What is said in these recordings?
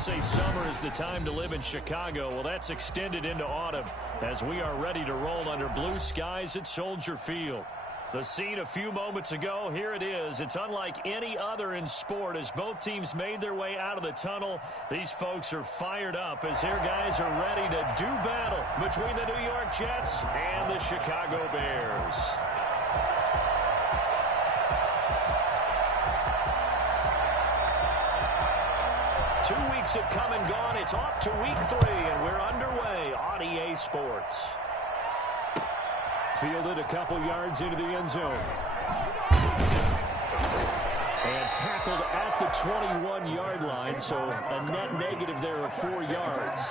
say summer is the time to live in Chicago. Well, that's extended into autumn as we are ready to roll under blue skies at Soldier Field. The scene a few moments ago, here it is. It's unlike any other in sport as both teams made their way out of the tunnel. These folks are fired up as their guys are ready to do battle between the New York Jets and the Chicago Bears. Two weeks have come and gone. It's off to week 3, and we're underway on EA Sports. Fielded a couple yards into the end zone. And tackled at the 21-yard line, so a net negative there of 4 yards.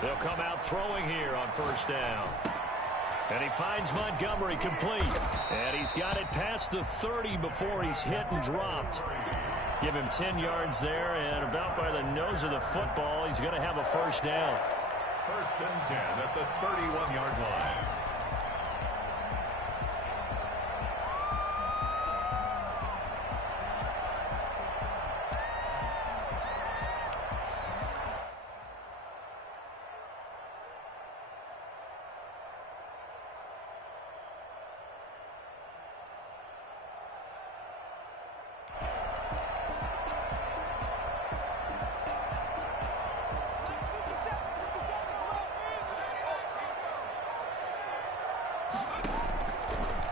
They'll come out throwing here on first down. And he finds Montgomery complete. And he's got it past the 30 before he's hit and dropped. Give him 10 yards there, and about by the nose of the football, he's going to have a first down. 1st and 10 at the 31-yard line.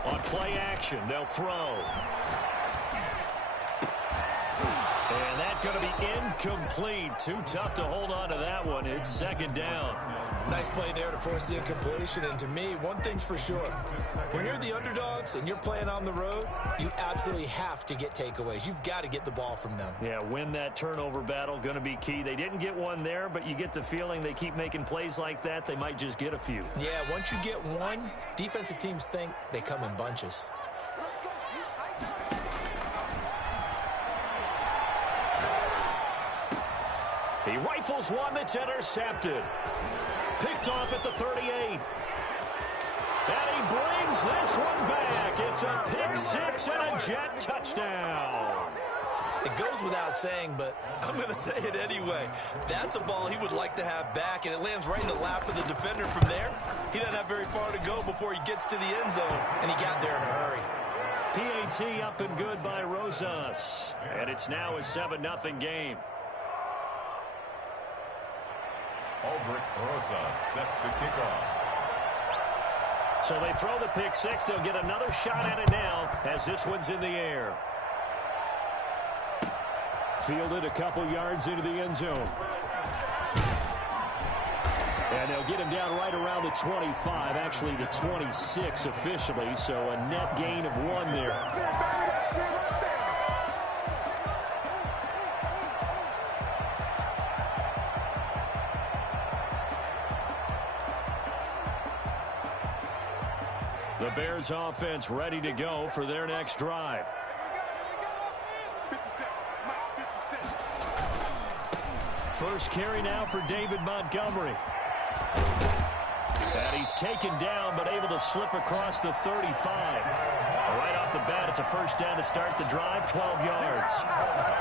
On play action, they'll throw. And that's going to be incomplete. Too tough to hold on to that one. It's 2nd down. Nice play there to force the incompletion. And to me, one thing's for sure. When you're the underdogs and you're playing on the road, you absolutely have to get takeaways. You've got to get the ball from them. Yeah, win that turnover battle, going to be key. They didn't get one there, but you get the feeling they keep making plays like that, they might just get a few. Yeah, once you get one, defensive teams think they come in bunches. He rifles one that's intercepted. Picked off at the 38. And he brings this one back. It's a pick 6 and a Jet touchdown. It goes without saying, but I'm going to say it anyway. That's a ball he would like to have back, and it lands right in the lap of the defender from there. He doesn't have very far to go before he gets to the end zone, and he got there in a hurry. PAT up and good by Rosas. And it's now a 7-0 game. Albert Rosas set to kick off. So they throw the pick 6. They'll get another shot at it now as this one's in the air. Fielded a couple yards into the end zone. And they'll get him down right around the 25, actually the 26 officially, so a net gain of 1 there. The Bears offense ready to go for their next drive. First carry now for David Montgomery. And he's taken down but able to slip across the 35. Right off the bat, it's a first down to start the drive, 12 yards.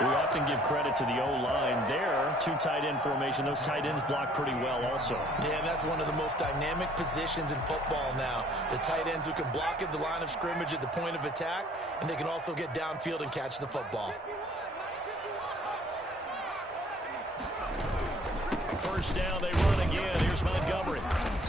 We often give credit to the O-line there. 2 tight end formation. Those tight ends block pretty well also. Yeah, and that's one of the most dynamic positions in football now. The tight ends who can block at the line of scrimmage at the point of attack, and they can also get downfield and catch the football. First down, they run again. Here's Montgomery.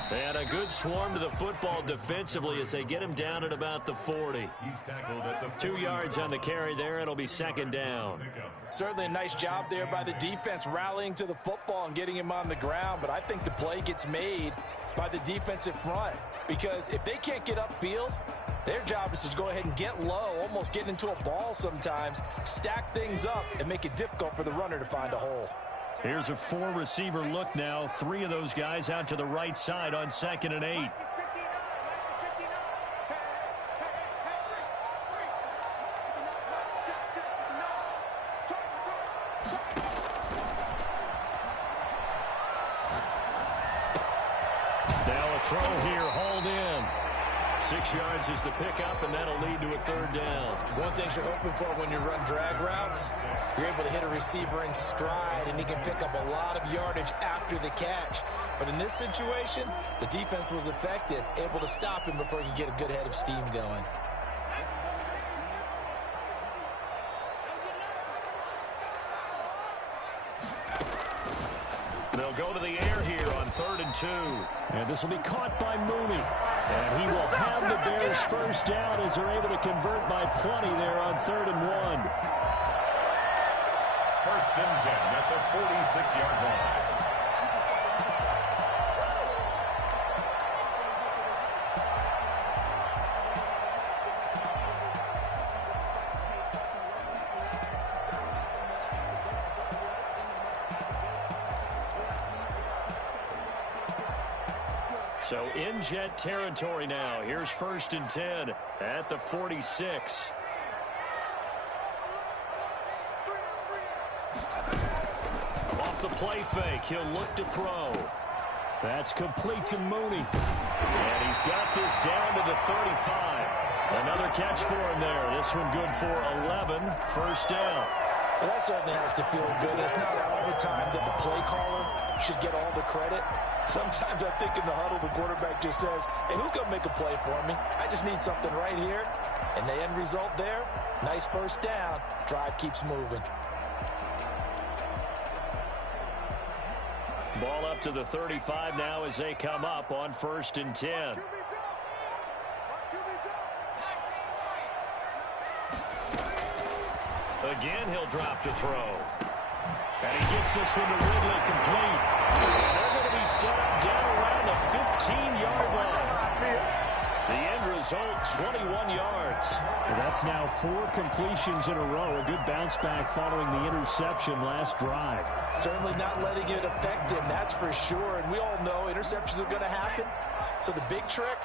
And a good swarm to the football defensively as they get him down at about the 40. He's tackled at the 2 yards on the carry there. It'll be 2nd down. Certainly a nice job there by the defense rallying to the football and getting him on the ground, but I think the play gets made by the defensive front because if they can't get upfield, their job is to go ahead and get low, almost get into a ball sometimes, stack things up, and make it difficult for the runner to find a hole. Here's a 4-receiver look now. 3 of those guys out to the right side on 2nd and 8. throw here, hauled in. 6 yards is the pickup, and that'll lead to a third down. One thing you're hoping for when you run drag routes, you're able to hit a receiver in stride, and he can pick up a lot of yardage after the catch. But in this situation, the defense was effective, able to stop him before he could get a good head of steam going. They'll go to the air here on 3rd and 2. And this will be caught by Mooney. And he will have the Bears first down as they're able to convert by plenty there on 3rd and 1. 1st and 10 at the 46-yard line. So in Jet territory now. Here's 1st and 10 at the 46. Off the play fake, he'll look to throw. That's complete to Mooney. And he's got this down to the 35. Another catch for him there. This one good for 11. First down. Well, that certainly has to feel good. It's not all the time that the play caller should get all the credit. Sometimes I think in the huddle, the quarterback just says, hey, who's going to make a play for me? I just need something right here. And the end result there, nice first down. Drive keeps moving. Ball up to the 35 now as they come up on 1st and 10. Again, he'll drop to throw. And he gets this one to Ridley complete. And they're going to be set up down around the 15-yard line. The end result, 21 yards. That's now 4 completions in a row. A good bounce back following the interception last drive. Certainly not letting it affect him, that's for sure. And we all know interceptions are going to happen. So the big trick,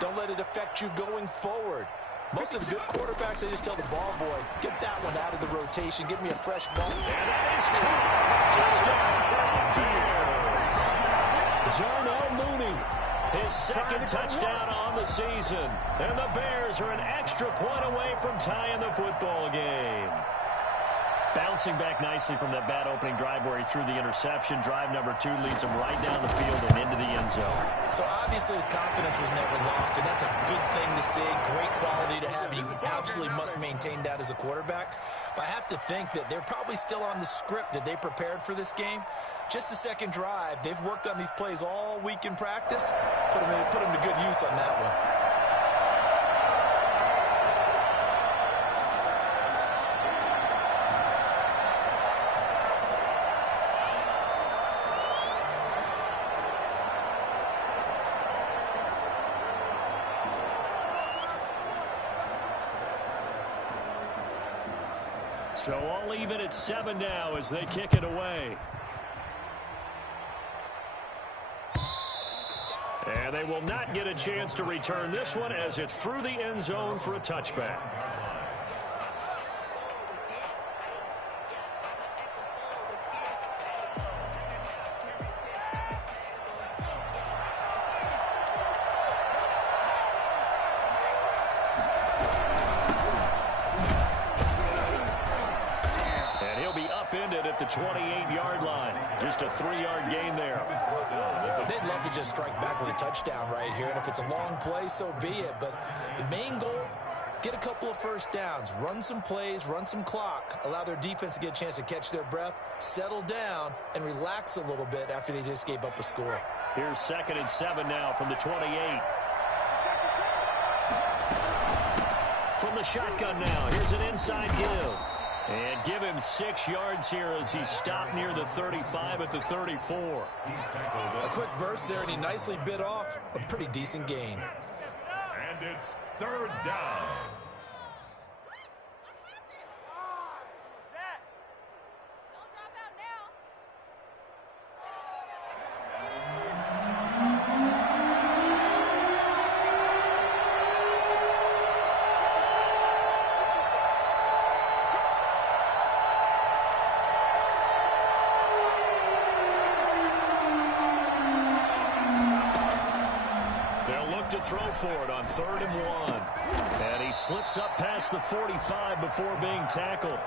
don't let it affect you going forward. Most of the good quarterbacks, they just tell the ball boy, get that one out of the rotation. Give me a fresh ball. And that is caught. Touchdown. Darnell Mooney. His 2nd touchdown on the season. And the Bears are an extra point away from tying the football game. Bouncing back nicely from that bad opening drive where he threw the interception. Drive number 2 leads him right down the field and into the end zone. So obviously his confidence was never lost, and that's a good thing to see. Great quality to have. You absolutely must maintain that as a quarterback. But I have to think that they're probably still on the script that they prepared for this game. Just the 2nd drive. They've worked on these plays all week in practice. Put them to good use on that one. So all even at 7 now as they kick it away. And they will not get a chance to return this one as it's through the end zone for a touchback. At the 28-yard line. Just a 3-yard gain there. They'd love to just strike back with a touchdown right here, and if it's a long play, so be it. But the main goal, get a couple of first downs, run some plays, run some clock, allow their defense to get a chance to catch their breath, settle down, and relax a little bit after they just gave up a score. Here's 2nd and 7 now from the 28. From the shotgun now, here's an inside give. And give him 6 yards here as he stopped near the 35 at the 34. A quick burst there, and he nicely bit off a pretty decent gain. And it's 3rd down. look to throw for it on 3rd and 1. And he slips up past the 45 before being tackled.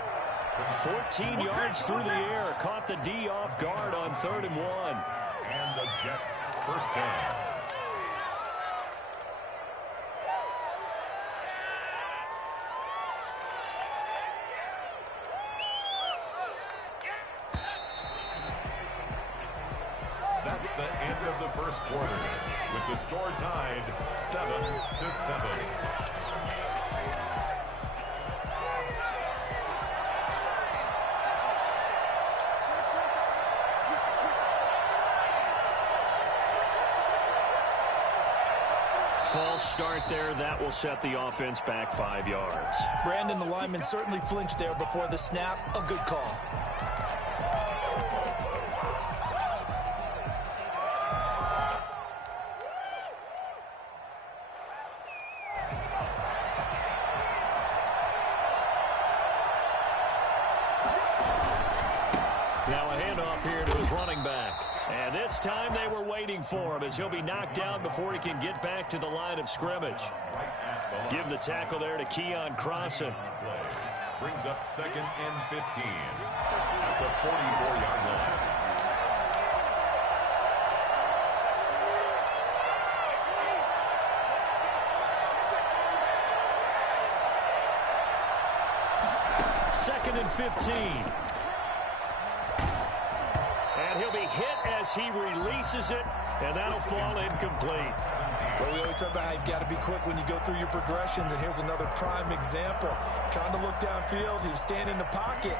14 yards through the air. Caught the D off guard on 3rd and 1. And the Jets first down. That's the end of the first quarter, with the score tied 7-7. False start there. That will set the offense back 5 yards. Brandon, the lineman certainly flinched there before the snap. A good call. Now a handoff here to his running back. And this time they were waiting for him as he'll be knocked down before he can get back to the line of scrimmage. Give the tackle there to Keon Crossan. Brings up 2nd and 15 at the 44-yard line. Second and 15. And he'll be hit as he releases it, and that'll fall incomplete. Well, we always talk about how you've got to be quick when you go through your progressions, and here's another prime example. Trying to look downfield, he was standing in the pocket,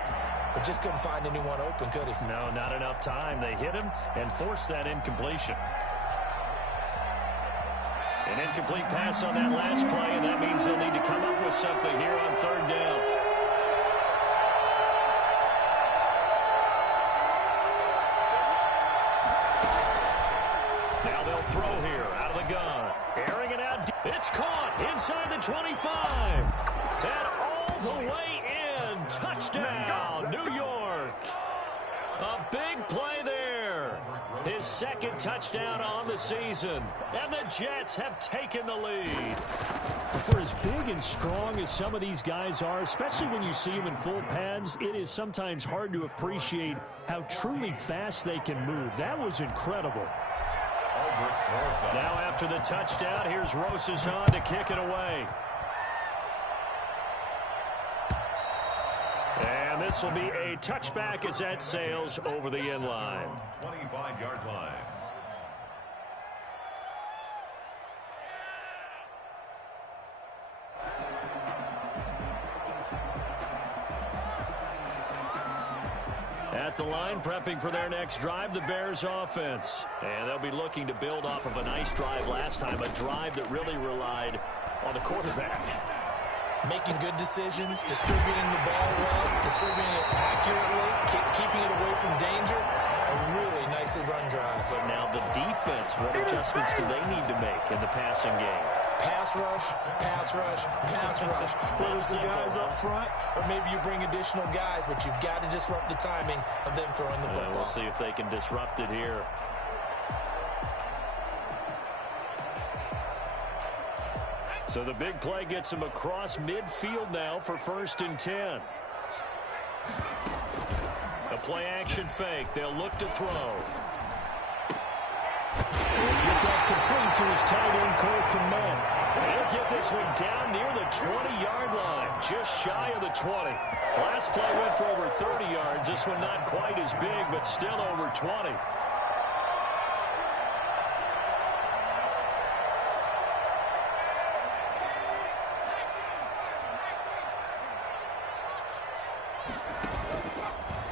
but just couldn't find anyone open, could he? No, not enough time. They hit him and forced that incompletion. An incomplete pass on that last play, and that means they'll need to come up with something here on 3rd down. Now they'll throw here out of the gun. Airing it out. It's caught inside the 25. And all the way in. Touchdown, New York. A big play there. His 2nd touchdown on the season. And the Jets have taken the lead. For as big and strong as some of these guys are, especially when you see them in full pads, it is sometimes hard to appreciate how truly fast they can move. That was incredible. Now after the touchdown, here's Rosas to kick it away. And this will be a touchback as that sails over the end line. 25-yard line. At the line, prepping for their next drive, the Bears offense. And they'll be looking to build off of a nice drive last time, a drive that really relied on the quarterback. Making good decisions, distributing the ball well, distributing it accurately, keeping it away from danger. A really nicely run drive. But now the defense, what adjustments do they need to make in the passing game? Pass rush, pass rush, pass rush. Whether it's the guys up front or maybe you bring additional guys, but you've got to disrupt the timing of them throwing the football. We'll see if they can disrupt it here. So the big play gets him across midfield now for 1st and 10. A play action fake. They'll look to throw. Get that complete to his tight end, Cole Kmet. He'll get this one down near the 20-yard line, just shy of the 20. Last play went for over 30 yards. This one not quite as big, but still over 20.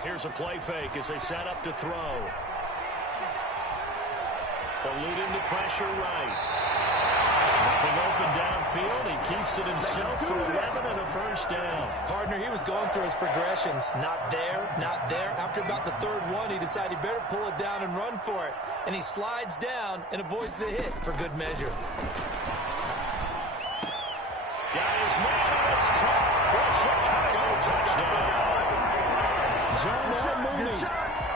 Here's a play fake as they set up to throw. Eluding the pressure right. Nothing open downfield. He keeps it himself for 11 and a 1st down. Partner, he was going through his progressions. Not there, not there. After about the 3rd one, he decided he better pull it down and run for it. And he slides down and avoids the hit for good measure. Got his man, and it's caught for a Chicago touchdown. Jonah Mooney,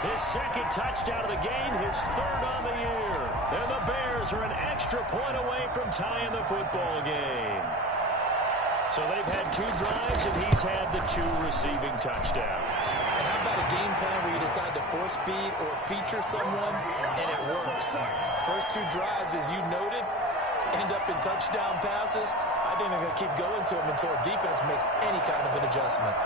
his 2nd touchdown of the game, his 3rd on the year. And the Bears are an extra point away from tying the football game. So they've had 2 drives, and he's had the 2 receiving touchdowns. And how about a game plan where you decide to force feed or feature someone, and it works? First 2 drives, as you noted, end up in touchdown passes. I think they're going to keep going to them until a defense makes any kind of an adjustment.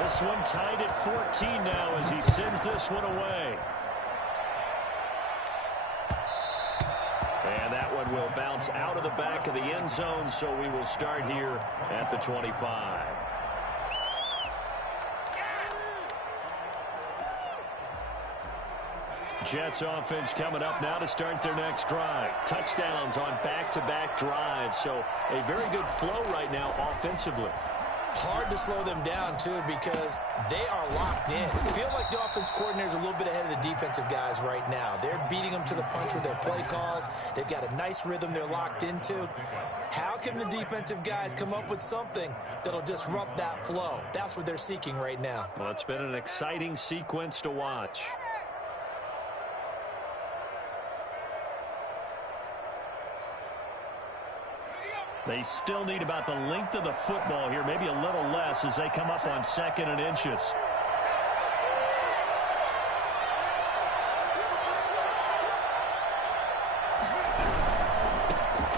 This one tied at 14 now as he sends this one away. And that one will bounce out of the back of the end zone, so we will start here at the 25. Jets offense coming up now to start their next drive. Touchdowns on back-to-back drives, so a very good flow right now offensively. Hard to slow them down, too, because they are locked in. I feel like the offense coordinator is a little bit ahead of the defensive guys right now. They're beating them to the punch with their play calls. They've got a nice rhythm they're locked into. How can the defensive guys come up with something that'll disrupt that flow? That's what they're seeking right now. Well, it's been an exciting sequence to watch. They still need about the length of the football here, maybe a little less as they come up on 2nd and inches.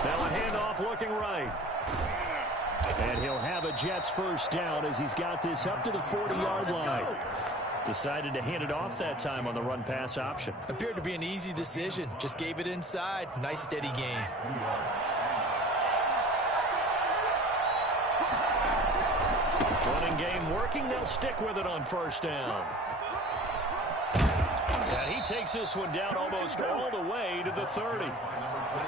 Now a handoff looking right. And he'll have a Jets first down as he's got this up to the 40-yard line. Decided to hand it off that time on the run-pass option. Appeared to be an easy decision. Just gave it inside. Nice, steady gain. Running game working. They'll stick with it on first down. And he takes this one down almost all the way to the 30.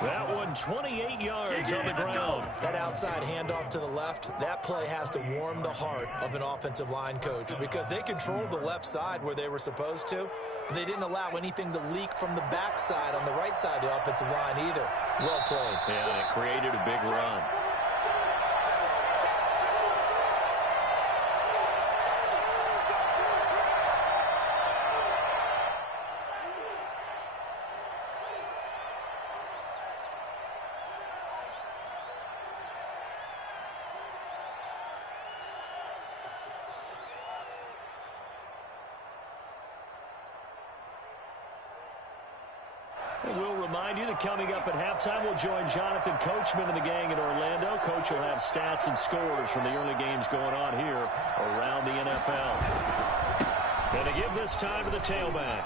That one 28 yards on the ground. That outside handoff to the left, that play has to warm the heart of an offensive line coach because they controlled the left side where they were supposed to, but they didn't allow anything to leak from the backside on the right side of the offensive line either. Well played. Yeah, and it created a big run. We'll remind you that coming up at halftime, we'll join Jonathan Coachman and the gang in Orlando. Coach will have stats and scores from the early games going on here around the NFL. And to give this time to the tailback.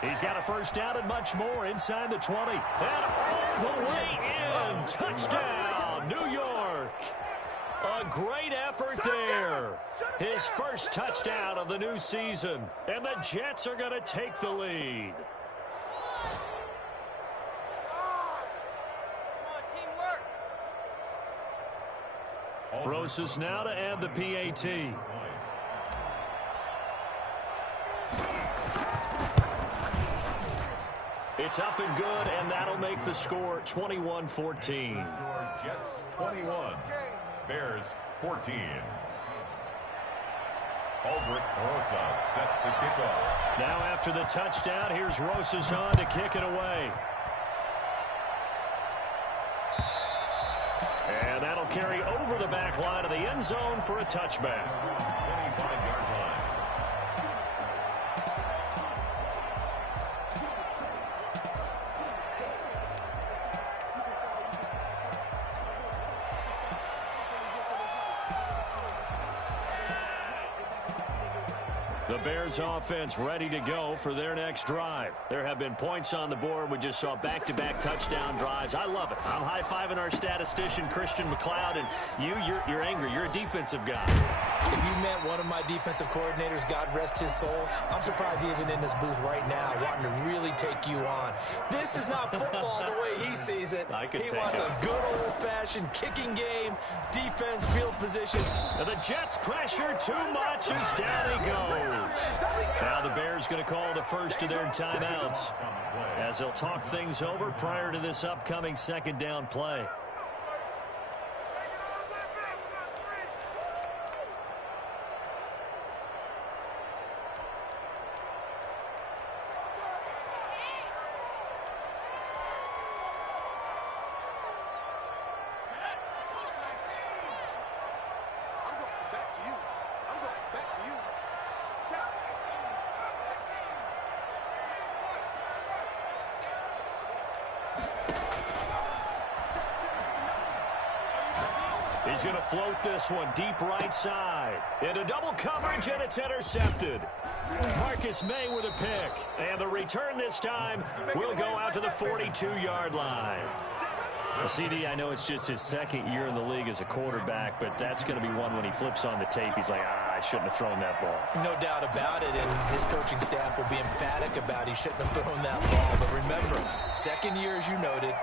He's got a first down and much more inside the 20. And all the way in. Touchdown, New York. A great effort there. His first touchdown of the new season. And the Jets are going to take the lead. Rosas now to add the PAT. It's up and good, and that'll make the score 21-14. Jets 21, Bears 14. Aldrick Rosas set to kick off. Now after the touchdown, here's Rosas on to kick it away. And that'll carry over the back line of the end zone for a touchback. 25-yard line. The Bears offense ready to go for their next drive. There have been points on the board. We just saw back-to-back touchdown drives. I love it. I'm high-fiving our statistician, Christian McLeod, and you're angry. You're a defensive guy. If you met one of my defensive coordinators, God rest his soul, I'm surprised he isn't in this booth right now wanting to really take you on. This is not football the way he sees it. He wants a good old-fashioned kicking game, defense, field position. And the Jets pressure too much as down he goes. Now the Bears going to call the first of their timeouts as they'll talk things over prior to this upcoming second down play. He's going to float this one deep right side. Into double coverage, and it's intercepted. Marcus May with a pick. And the return this time will go out to the 42-yard line. Well, CD, I know it's just his second year in the league as a quarterback, but that's going to be one when he flips on the tape. He's like, I shouldn't have thrown that ball. No doubt about it, and his coaching staff will be emphatic about he shouldn't have thrown that ball. But remember, second year, as you noted,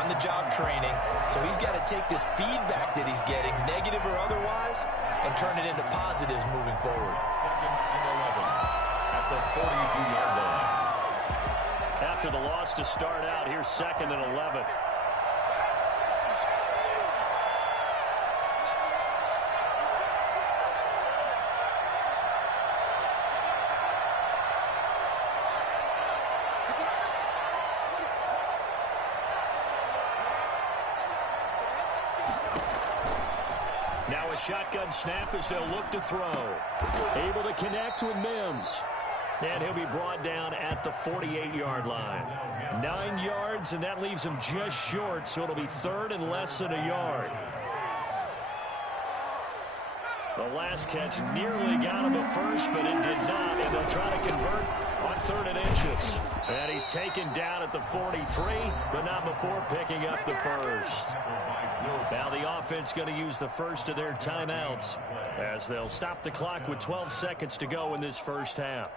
on-the-job training, so he's got to take this feedback that he's getting, negative or otherwise, and turn it into positives moving forward. Second and 11 at the 42-yard line. After the loss to start out, here's second and 11. Now a shotgun snap as they'll look to throw. Able to connect with Mims. And he'll be brought down at the 48-yard line. 9 yards, and that leaves him just short, so it'll be third and less than a yard. The last catch nearly got him at first, but it did not, and they'll try to convert on third and inches. And he's taken down at the 43, but not before picking up the first. Now the offense going to use the first of their timeouts as they'll stop the clock with 12 seconds to go in this first half.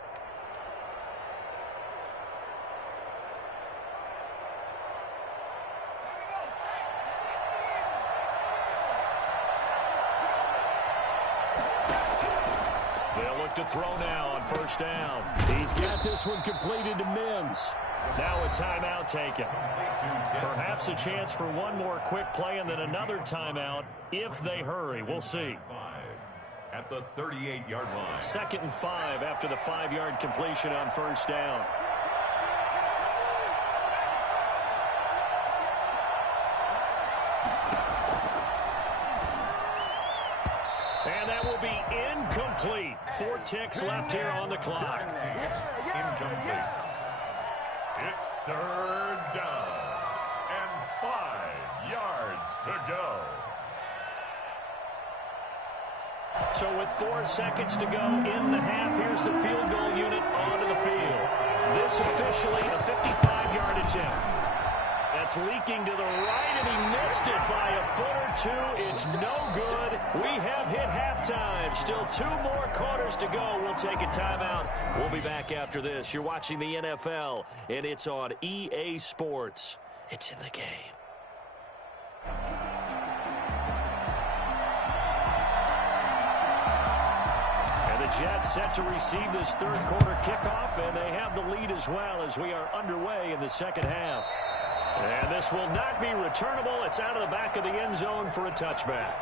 They'll look to throw now on first down. He's got this one completed to Mims. Now a timeout taken. Perhaps a chance for one more quick play and then another timeout if they hurry. We'll see. At the 38-yard line. 2nd and 5 after the 5-yard completion on first down. And that will be incomplete. 4 ticks left here on the clock. Incomplete. It's third down and 5 yards to go. So with 4 seconds to go in the half, here's the field goal unit onto the field. This officially a 55-yard attempt. That's leaking to the right, and he missed it by a foot or two. It's no good. We have hit halftime. Still 2 more quarters to go. We'll take a timeout. We'll be back after this. You're watching the NFL, and it's on EA Sports. It's in the game. And the Jets set to receive this third quarter kickoff, and they have the lead as well as we are underway in the second half. And this will not be returnable. It's out of the back of the end zone for a touchback.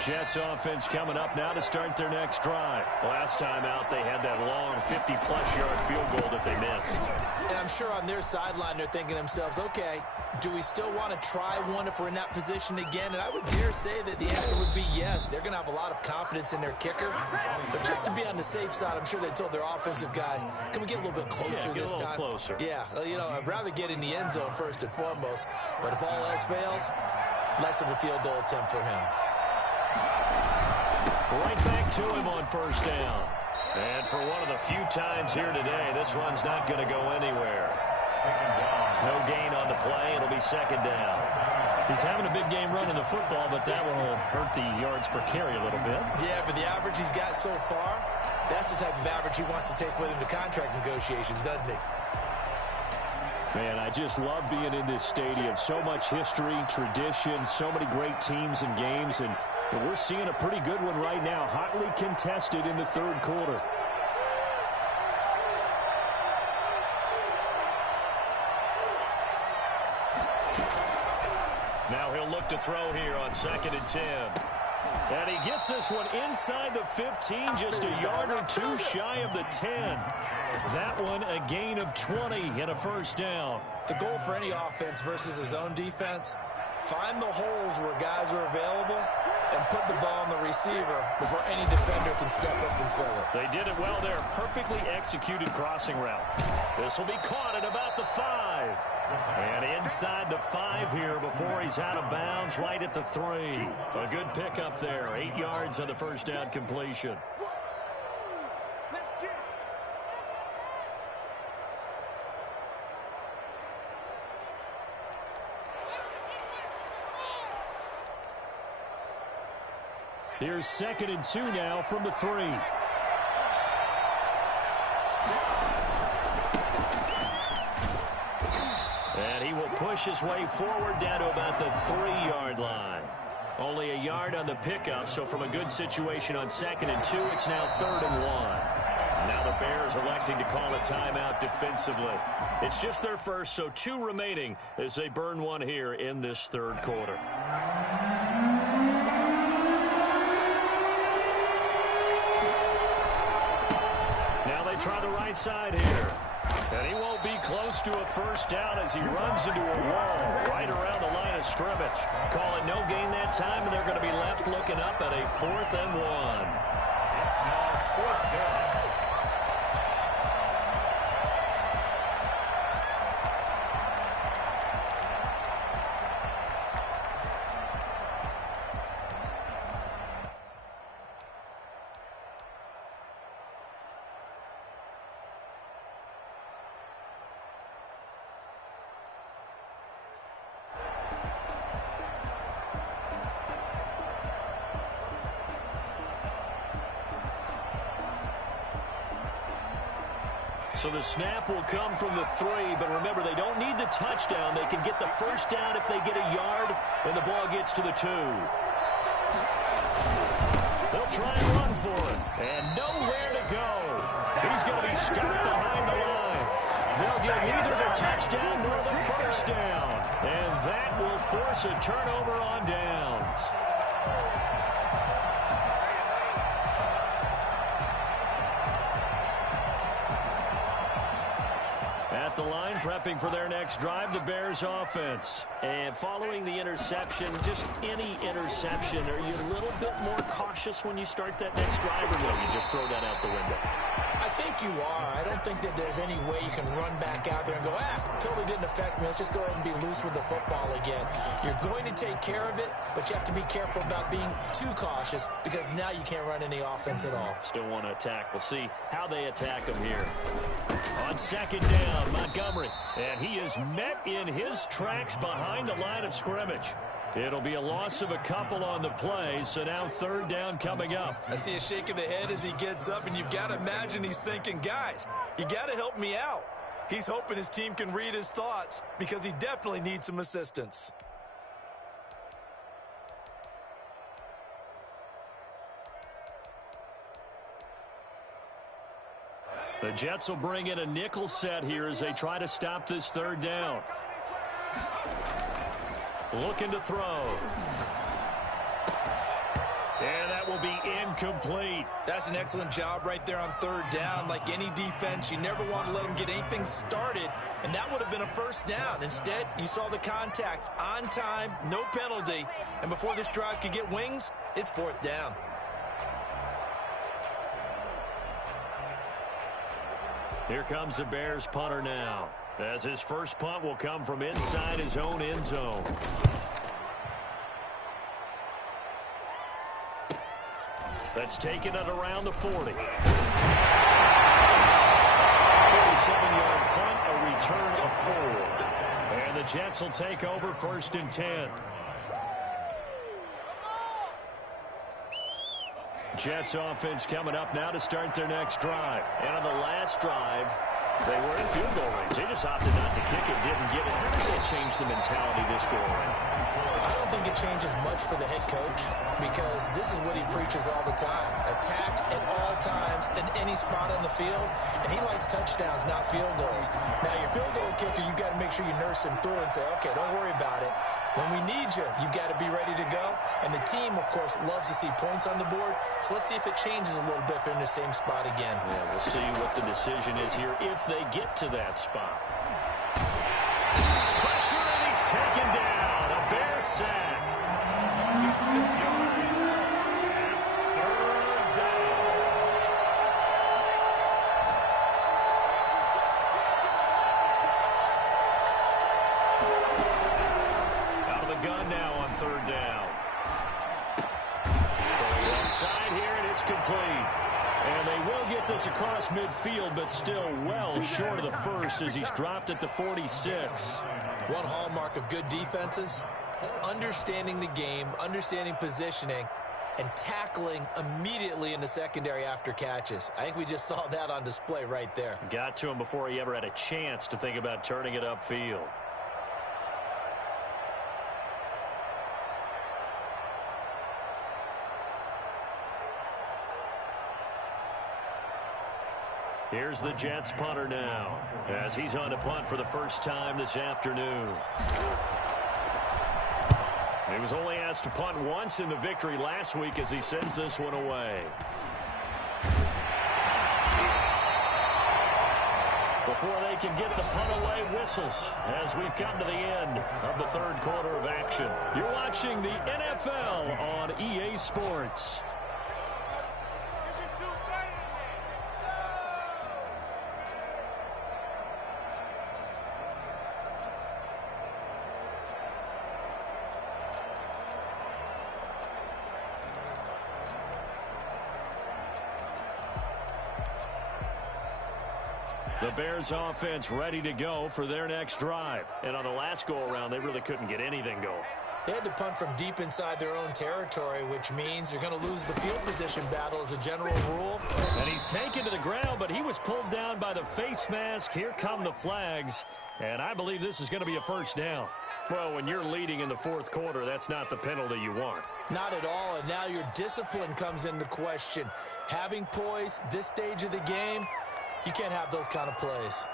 Jets offense coming up now to start their next drive. Last time out, they had that long 50-plus yard field goal that they missed. And I'm sure on their sideline, they're thinking to themselves, okay, do we still want to try one if we're in that position again? And I would dare say that the answer would be yes. They're going to have a lot of confidence in their kicker. But just to be on the safe side, I'm sure they told their offensive guys, can we get a little bit closer this time? Closer. Yeah, you know, I'd rather get in the end zone first and foremost. But if all else fails, less of a field goal attempt for him. Right back to him on first down. And for one of the few times here today, this run's not going to go anywhere. No gain on the play. It'll be second down. He's having a big game running the football, but that will hurt the yards per carry a little bit. Yeah, but the average he's got so far, that's the type of average he wants to take with him to contract negotiations, doesn't he? Man, I just love being in this stadium. So much history, tradition, so many great teams and games, and we're seeing a pretty good one right now, hotly contested in the third quarter. Now he'll look to throw here on 2nd and 10. And he gets this one inside the 15, just a yard or two shy of the 10. That one a gain of 20 and a first down. The goal for any offense versus a zone defense Find the holes where guys are available and put the ball on the receiver before any defender can step up and fill it. They did it well there. Perfectly executed crossing route. This will be caught at about the 5. And inside the 5 here before he's out of bounds, right at the 3. A good pickup there. 8 yards on the first down completion. Here's 2nd and 2 now from the 3. And he will push his way forward down to about the 3-yard line. Only a yard on the pickup, so from a good situation on 2nd and 2, it's now 3rd and 1. Now the Bears electing to call a timeout defensively. It's just their first, so 2 remaining as they burn one here in this 3rd quarter. Try the right side here. And he won't be close to a first down as he runs into a wall right around the line of scrimmage. Call it no gain that time, and they're going to be left looking up at a 4th and 1. It's now 4th down. So the snap will come from the 3, but remember, they don't need the touchdown. They can get the first down if they get a yard, and the ball gets to the 2. They'll try and run for it, and nowhere to go. He's going to be stopped behind the line. They'll get neither the touchdown nor the first down, and that will force a turnover on downs. At the line, prepping for their next drive, the Bears offense. And following the interception, just any interception, are you a little bit more cautious when you start that next drive, or no, you just throw that out the window? I think you are. I don't think that there's any way you can run back out there and go, totally didn't affect me. Let's just go ahead and be loose with the football again. You're going to take care of it, but you have to be careful about being too cautious because now you can't run any offense at all. Still want to attack. We'll see how they attack him here. On 2nd down, Montgomery. And he is met in his tracks behind the line of scrimmage. It'll be a loss of a couple on the play, so now 3rd down coming up. I see a shake of the head as he gets up, and you've got to imagine he's thinking, guys, you got to help me out. He's hoping his team can read his thoughts because he definitely needs some assistance. The Jets will bring in a nickel set here as they try to stop this 3rd down. Looking to throw. And that will be incomplete. That's an excellent job right there on 3rd down. Like any defense, you never want to let them get anything started, and that would have been a first down. Instead, you saw the contact on time, no penalty, and before this drive could get wings, it's 4th down. Here comes the Bears punter now, as his first punt will come from inside his own end zone. That's taken it around the 40. 47-yard punt, a return of 4. And the Jets will take over 1st and 10. Jets offense coming up now to start their next drive. And on the last drive, they were in field goal range. They just opted not to kick it, didn't get it. How does that change the mentality this go around? I don't think it changes much for the head coach because this is what he preaches all the time. Attack at all times in any spot on the field, and he likes touchdowns, not field goals. Now, your field goal kicker, you got to make sure you nurse him through and say, okay, don't worry about it. When we need you, you've got to be ready to go. And the team, of course, loves to see points on the board. So let's see if it changes a little bit if they're in the same spot again. Yeah, we'll see what the decision is here if they get to that spot. Pressure, and he's taken down. A Bears complete. And they will get this across midfield, but still well short of the first as he's dropped at the 46. One hallmark of good defenses is understanding the game, understanding positioning, and tackling immediately in the secondary after catches. I think we just saw that on display right there. Got to him before he ever had a chance to think about turning it upfield. Here's the Jets punter now as he's on to punt for the first time this afternoon. He was only asked to punt once in the victory last week as he sends this one away. Before they can get the punt away, whistles as we've come to the end of the third quarter of action. You're watching the NFL on EA Sports. The Bears offense ready to go for their next drive. And on the last go-around, they really couldn't get anything going. They had to punt from deep inside their own territory, which means they're going to lose the field position battle as a general rule. And he's taken to the ground, but he was pulled down by the face mask. Here come the flags. And I believe this is going to be a first down. Well, when you're leading in the fourth quarter, that's not the penalty you want. Not at all, and now your discipline comes into question. Having poise this stage of the game, you can't have those kind of plays.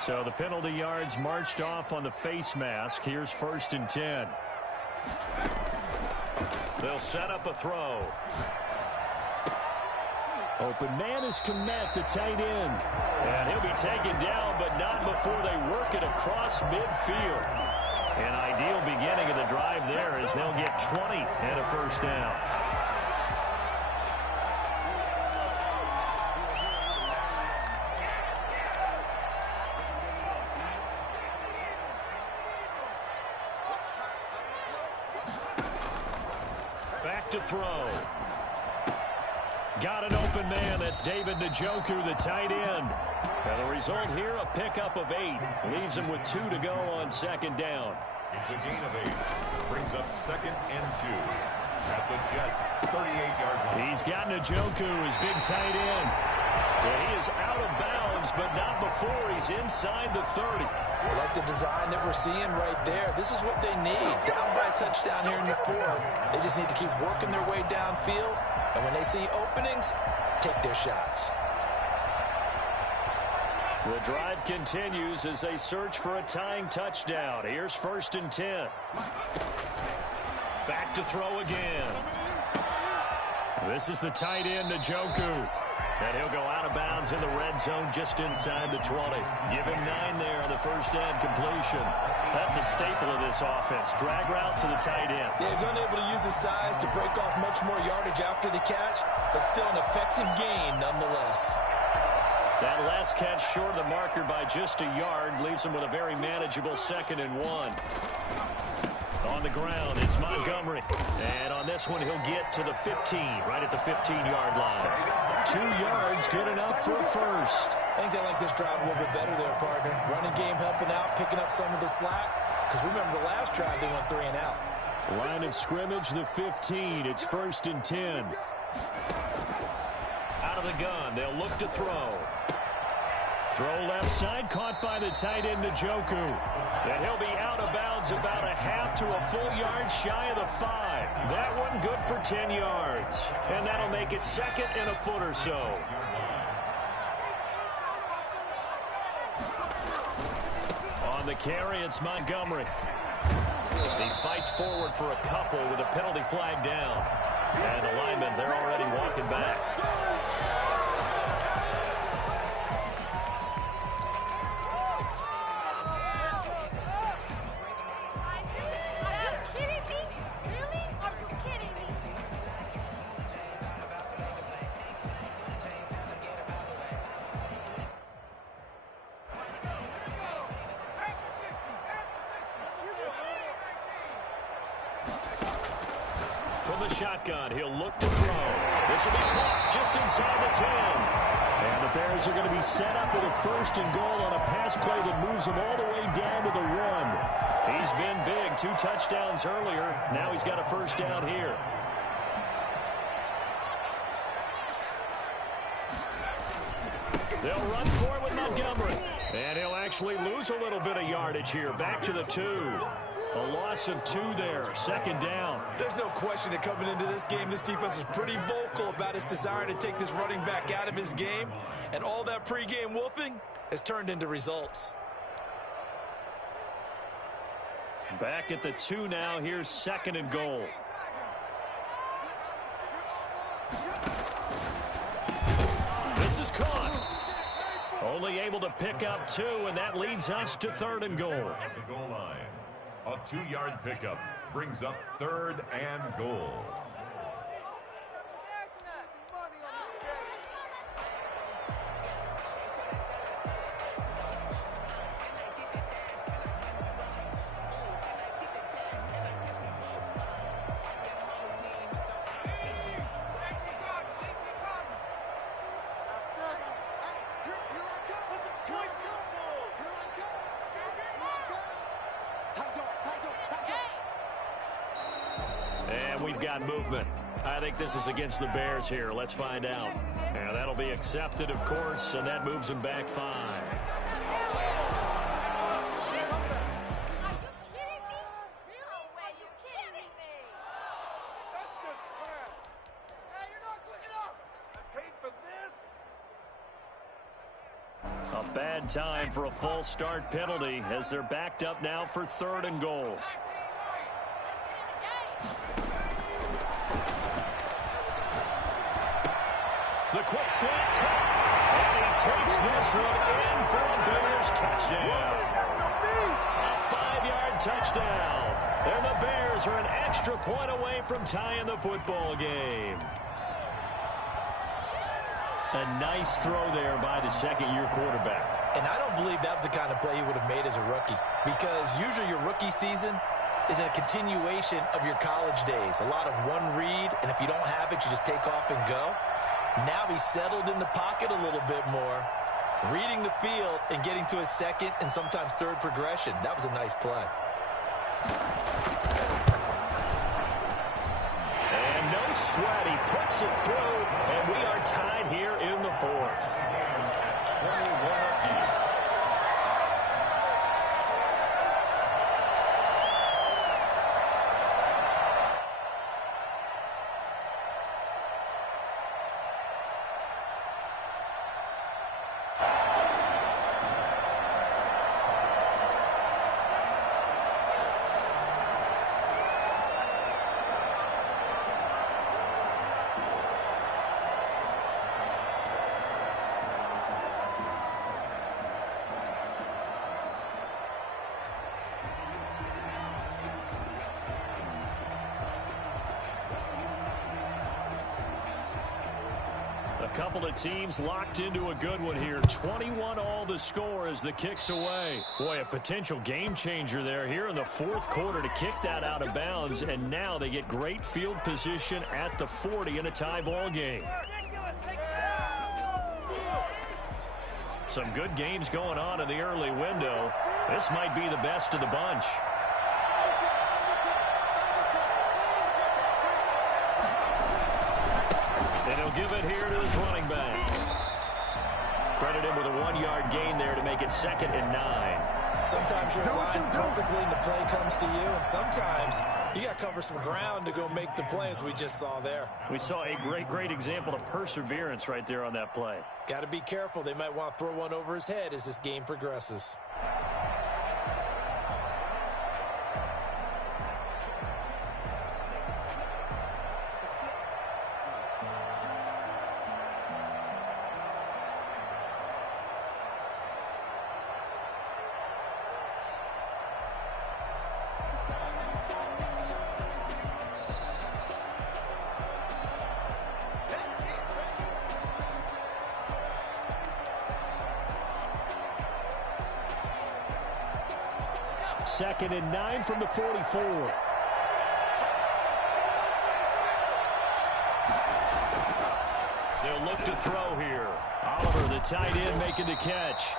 So the penalty yards marched off on the face mask. Here's 1st and 10. They'll set up a throw. Open man is Kmet, the tight end. And he'll be taken down, but not before they work it across midfield. An ideal beginning of the drive there as they'll get 20 and a first down. Back to throw. Got an open man. That's David Njoku, the tight end. And the result here, a pickup of 8. Leaves him with 2 to go on 2nd down. It's a gain of 8. Brings up 2nd and 2. At the Jets' 38-yard line. He's got Njoku, his big tight end. And he is out of bounds, but not before he's inside the 30. I like the design that we're seeing right there. This is what they need. Down by a touchdown here in the 4th. They just need to keep working their way downfield. And when they see openings, take their shots. The drive continues as they search for a tying touchdown. Here's 1st and 10. Back to throw again. This is the tight end, Njoku. And he'll go out of bounds in the red zone just inside the 20. Give him 9 there on the first down completion. That's a staple of this offense. Drag route to the tight end. Yeah, he's unable to use his size to break off much more yardage after the catch, but still an effective gain nonetheless. That last catch short of the marker by just a yard leaves him with a very manageable 2nd and 1. On the ground, it's Montgomery. And on this one, he'll get to the 15, right at the 15-yard line. 2 yards, good enough for a first. I think they like this drive a little bit better there, partner. Running game helping out, picking up some of the slack. Because remember, the last drive, they went 3 and out. Line of scrimmage, the 15. It's 1st and 10. Out of the gun, they'll look to throw. Throw left side, caught by the tight end, Njoku. And he'll be out of bounds about a half to a full yard shy of the 5. That one good for 10 yards. And that'll make it 2nd and a foot or so. On the carry, it's Montgomery. He fights forward for a couple with a penalty flag down. And the linemen, they're already walking back. the shotgun. He'll look to throw. This will be caught just inside the 10. And the Bears are going to be set up with a 1st and goal on a pass play that moves them all the way down to the 1. He's been big. 2 touchdowns earlier. Now he's got a 1st down here. They'll run for it with Montgomery. And he'll actually lose a little bit of yardage here. Back to the 2. A loss of 2 there. 2nd down. There's no question that coming into this game, this defense was pretty vocal about its desire to take this running back out of his game. And all that pregame wolfing has turned into results. Back at the 2 now. Here's 2nd and goal. This is caught. Only able to pick up 2, and that leads us to 3rd and goal. At the goal line, a 2-yard pickup brings up 3rd and goal. We've got movement. I think this is against the Bears here. Let's find out. And that'll be accepted, of course, and that moves them back 5. Are you kidding me? No way, you kidding me? That's just crap. Hey, you're not quick enough. I paid for this. A bad time for a false start penalty as they're backed up now for 3rd and goal. The quick slant cut, and he takes this one in for a Bears touchdown. A 5-yard touchdown. And the Bears are an extra point away from tying the football game. A nice throw there by the 2nd-year quarterback. And I don't believe that was the kind of play he would have made as a rookie, because usually your rookie season is a continuation of your college days. A lot of one read, and if you don't have it, you just take off and go. Now he's settled in the pocket a little bit more, reading the field and getting to his 2nd and sometimes 3rd progression. That was a nice play. And no sweat. He puts it through, and we are tied here in the 4th. Couple of teams locked into a good one here. 21 all the score as the kick's away. Boy, a potential game changer there here in the 4th quarter to kick that out of bounds, and now they get great field position at the 40 in a tie ball game. Some good games going on in the early window. This might be the best of the bunch. And he'll give it here to his running back. Credit him with a 1-yard gain there to make it 2nd and 9. Sometimes you're aligned perfectly and the play comes to you, and sometimes you got to cover some ground to go make the play, as we just saw there. We saw a great example of perseverance right there on that play. Got to be careful. They might want to throw one over his head as this game progresses. Second and 9 from the 44. tight end making the catch.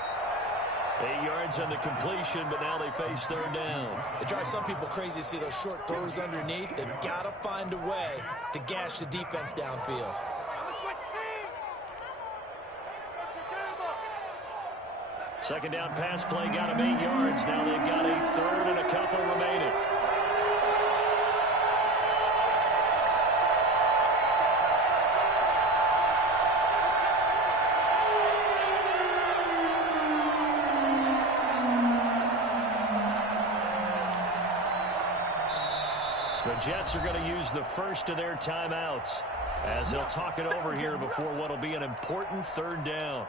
8 yards on the completion, but now they face third down. It drives some people crazy to see those short throws underneath. They've got to find a way to gash the defense downfield. Second down pass play got him 8 yards. Now they've got a third and a couple remaining. The Jets are going to use the first of their timeouts as they'll talk it over here before what will be an important third down.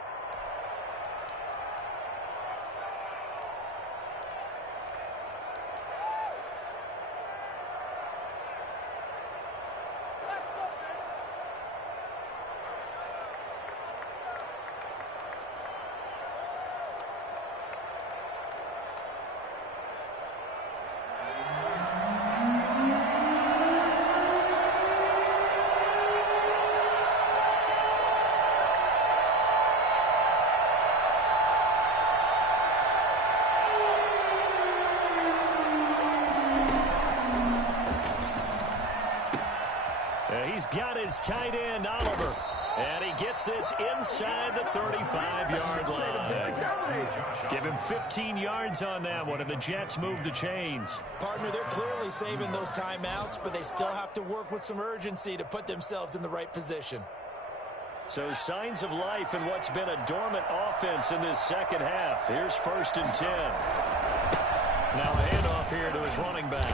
He's got his tight end, Oliver. And he gets this inside the 35-yard line. Give him 15 yards on that one, and the Jets move the chains. Partner, they're clearly saving those timeouts, but they still have to work with some urgency to put themselves in the right position. So signs of life in what's been a dormant offense in this second half. Here's 1st and 10. Now a handoff here to his running back.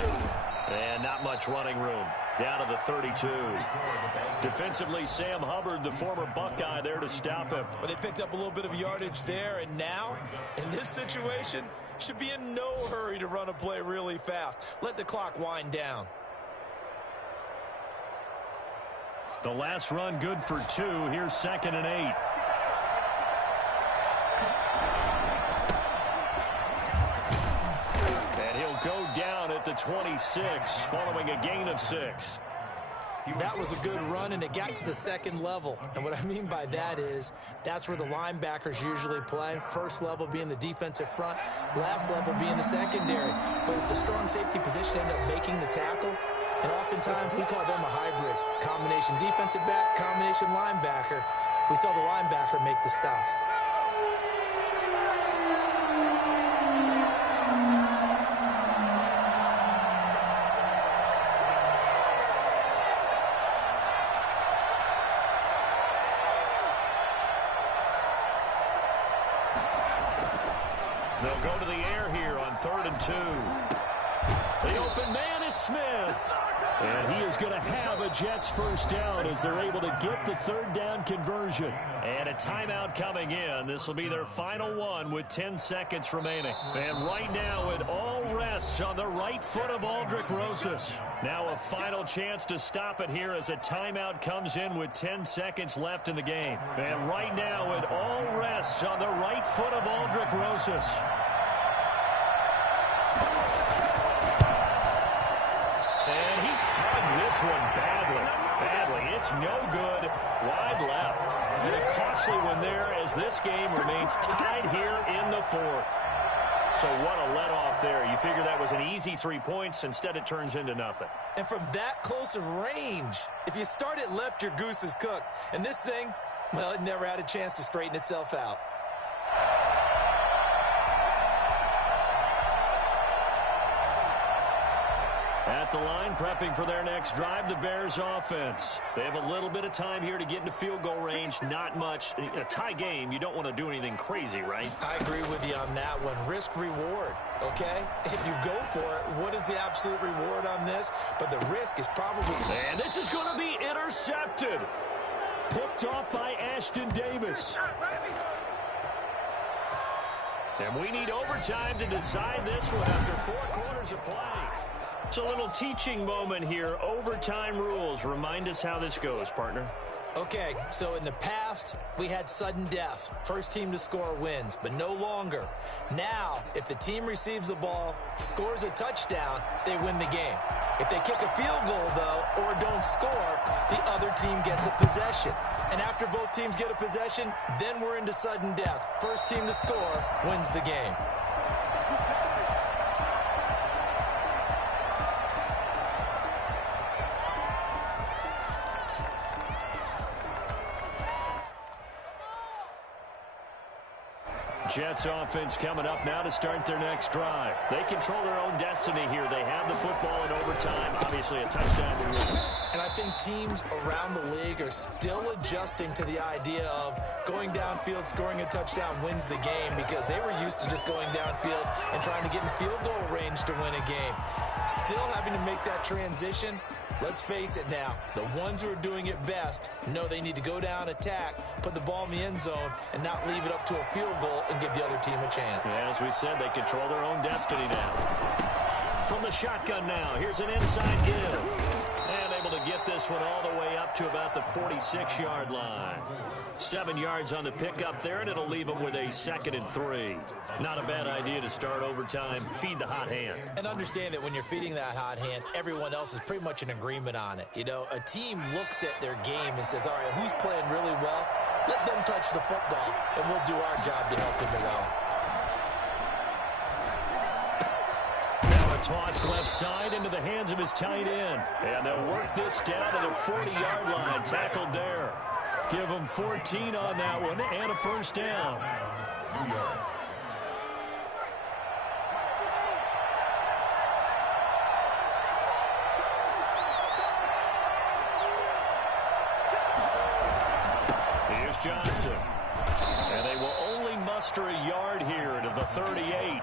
And not much running room. Down to the 32. Defensively, Sam Hubbard, the former Buckeye, there to stop him. But they picked up a little bit of yardage there, and now, in this situation, should be in no hurry to run a play really fast. Let the clock wind down. The last run good for 2. Here's 2nd and 8. And he'll go down at the 26 following a gain of 6. That was a good run, and it got to the second level. And what I mean by that is that's where the linebackers usually play. First level being the defensive front, last level being the secondary. But the strong safety position ended up making the tackle. And oftentimes we call them a hybrid. Combination defensive back, combination linebacker. We saw the linebacker make the stop. They'll go to the air here on 3rd and 2. The open man is Smith. And he is going to have a Jets first down as they're able to get the third down conversion. And a timeout coming in. This will be their final one with 10 seconds remaining. And right now it all rests on the right foot of Aldrick Rosas. Now a final chance to stop it here as a timeout comes in with 10 seconds left in the game. And right now it all rests on the right foot of Aldrick Rosas. And he tugged this one badly. It's no good. Wide left. And a costly one there as this game remains tied here in the 4th. So what a let-off there. You figure that was an easy 3 points. Instead, it turns into nothing. And from that close of range, if you start it left, your goose is cooked. And this thing, well, it never had a chance to straighten itself out. At the line, prepping for their next drive, the Bears offense. They have a little bit of time here to get into field goal range. Not much. In a tie game, you don't want to do anything crazy, right? I agree with you on that one. Risk reward, okay? If you go for it, what is the absolute reward on this? But the risk is probably... And this is going to be intercepted. Picked off by Ashton Davis. And we need overtime to decide this one after 4 quarters of play. It's a little teaching moment here. Overtime rules. Remind us how this goes, partner. Okay, so in the past, we had sudden death. First team to score wins, but no longer. Now, if the team receives the ball, scores a touchdown, they win the game. If they kick a field goal, though, or don't score, the other team gets a possession. And after both teams get a possession, then we're into sudden death. First team to score wins the game. Jets offense coming up now to start their next drive. They control their own destiny here. They have the football in overtime. Obviously, a touchdown would win. And I think teams around the league are still adjusting to the idea of going downfield, scoring a touchdown wins the game, because they were used to just going downfield and trying to get in field goal range to win a game. Still having to make that transition. Let's face it now, the ones who are doing it best know they need to go down, attack, put the ball in the end zone, and not leave it up to a field goal and give the other team a chance. Yeah, as we said, they control their own destiny now. From the shotgun now, here's an inside give. And able to get this one all the way up to about the 46-yard line. 7 yards on the pickup there, and it'll leave them with a 2nd and 3. Not a bad idea to start overtime. Feed the hot hand. And understand that when you're feeding that hot hand, everyone else is pretty much in agreement on it. You know, a team looks at their game and says, all right, who's playing really well? Let them touch the football, and we'll do our job to help them develop. Now a toss left side into the hands of his tight end. And they'll work this down to the 40-yard line. Tackled there. Give them 14 on that one and a first down. Here's Johnson. And they will only muster a yard here to the 38.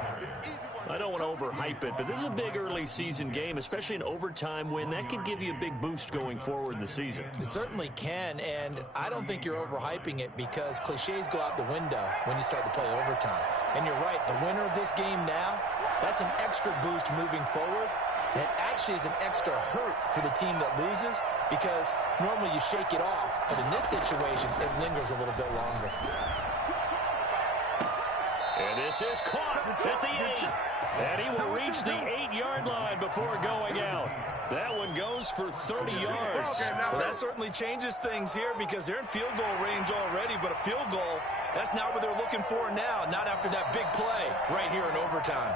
I don't want to overhype it, but this is a big early season game, especially an overtime win. That could give you a big boost going forward in the season. It certainly can, and I don't think you're overhyping it, because cliches go out the window when you start to play overtime. And you're right, the winner of this game now, that's an extra boost moving forward, and it actually is an extra hurt for the team that loses, because normally you shake it off, but in this situation, it lingers a little bit longer. And this is caught at the 8. And he will reach the 8-yard line before going out. That one goes for 30 yards. Well, that certainly changes things here, because they're in field goal range already, but a field goal, that's not what they're looking for now, not after that big play right here in overtime.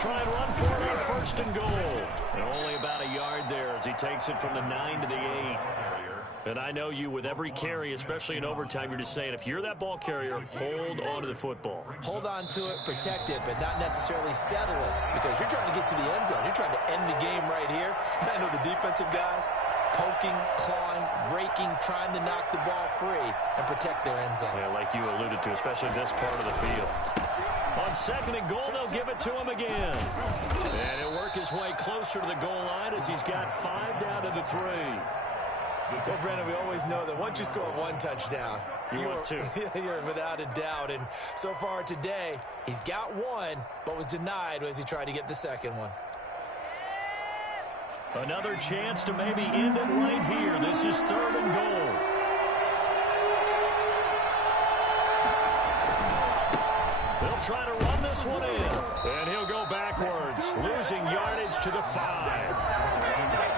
Try and run for it on 1st and goal. And only about a yard there as he takes it from the 9 to the 8. And I know you, with every carry, especially in overtime, you're just saying, if you're that ball carrier, hold on to the football. Hold on to it, protect it, but not necessarily settle it, because you're trying to get to the end zone. You're trying to end the game right here. And I know the defensive guys poking, clawing, raking, trying to knock the ball free and protect their end zone. Yeah, like you alluded to, especially this part of the field. On 2nd and goal, they'll give it to him again. And he'll work his way closer to the goal line as he's got 5 down to the 3. Well, Brendan, we always know that once you score one touchdown, you want 2. You're without a doubt. And so far today, he's got 1, but was denied as he tried to get the 2nd one. Another chance to maybe end it right here. This is 3rd and goal. They'll try to run this one in. And he'll go backwards, losing yardage to the 5.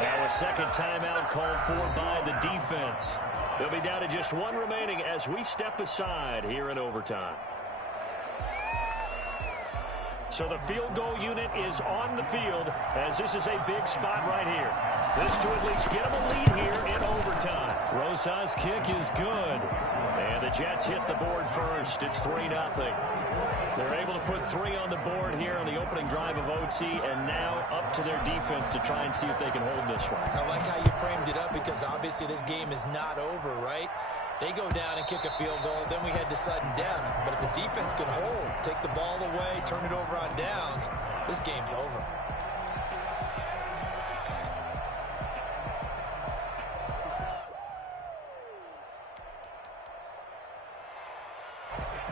Now a second timeout called for by the defense. They'll be down to just 1 remaining as we step aside here in overtime. So the field goal unit is on the field, as this is a big spot right here. This to at least get them a lead here in overtime. Rosas' kick is good. And the Jets hit the board first. It's 3-0. They're able to put 3 on the board here on the opening drive of OT, and now up to their defense to try and see if they can hold this one. I like how you framed it up, because obviously this game is not over, right? They go down and kick a field goal, then we head to sudden death. But if the defense can hold, take the ball away, turn it over on downs, this game's over.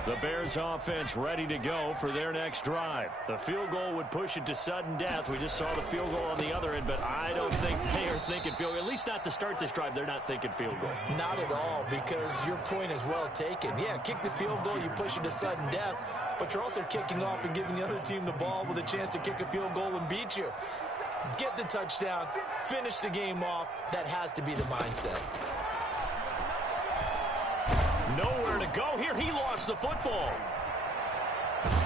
The Bears offense ready to go for their next drive. The field goal would push it to sudden death. We just saw the field goal on the other end, but I don't think they are thinking field goal. At least not to start this drive. They're not thinking field goal. Not at all, because your point is well taken. Yeah, kick the field goal, you push it to sudden death, but you're also kicking off and giving the other team the ball with a chance to kick a field goal and beat you. Get the touchdown, finish the game off. That has to be the mindset. Nowhere to go here. He lost the football. Able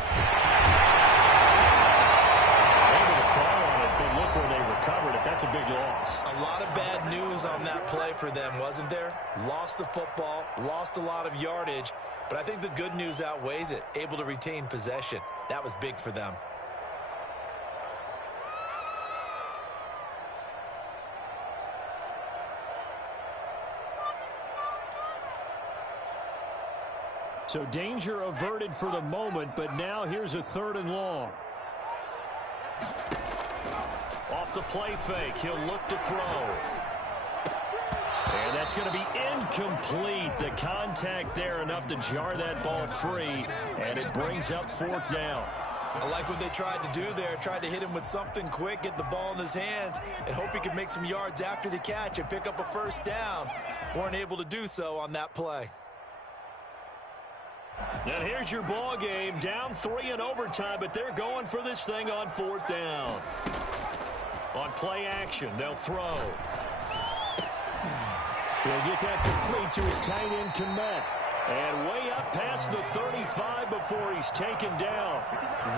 to fall on it, but look where they recovered it. That's a big loss. A lot of bad news on that play for them, wasn't there? Lost the football, lost a lot of yardage, but I think the good news outweighs it. Able to retain possession. That was big for them. So danger averted for the moment, but now here's a 3rd and long. Off the play fake, he'll look to throw. And that's going to be incomplete. The contact there enough to jar that ball free, and it brings up 4th down. I like what they tried to do there. Tried to hit him with something quick, get the ball in his hands, and hope he could make some yards after the catch and pick up a 1st down. Weren't able to do so on that play. And here's your ball game, down 3 in overtime, but they're going for this thing on 4th down. On play action, they'll throw. He'll get that complete to his tight end, Kmet. And way up past the 35 before he's taken down.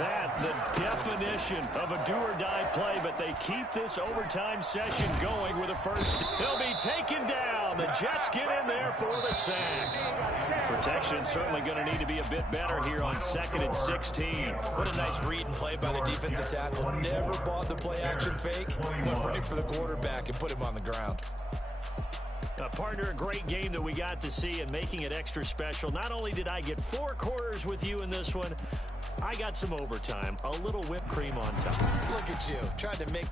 That, the definition of a do-or-die play, but they keep this overtime session going with a first. He'll be taken down. The Jets get in there for the sack. Protection certainly going to need to be a bit better here on 2nd and 16. What a nice read and play by the defensive tackle. Never bought the play-action fake. Went right for the quarterback and put him on the ground. Partner, a great game that we got to see and making it extra special. Not only did I get 4 quarters with you in this one, I got some overtime, a little whipped cream on top. Look at you, trying to make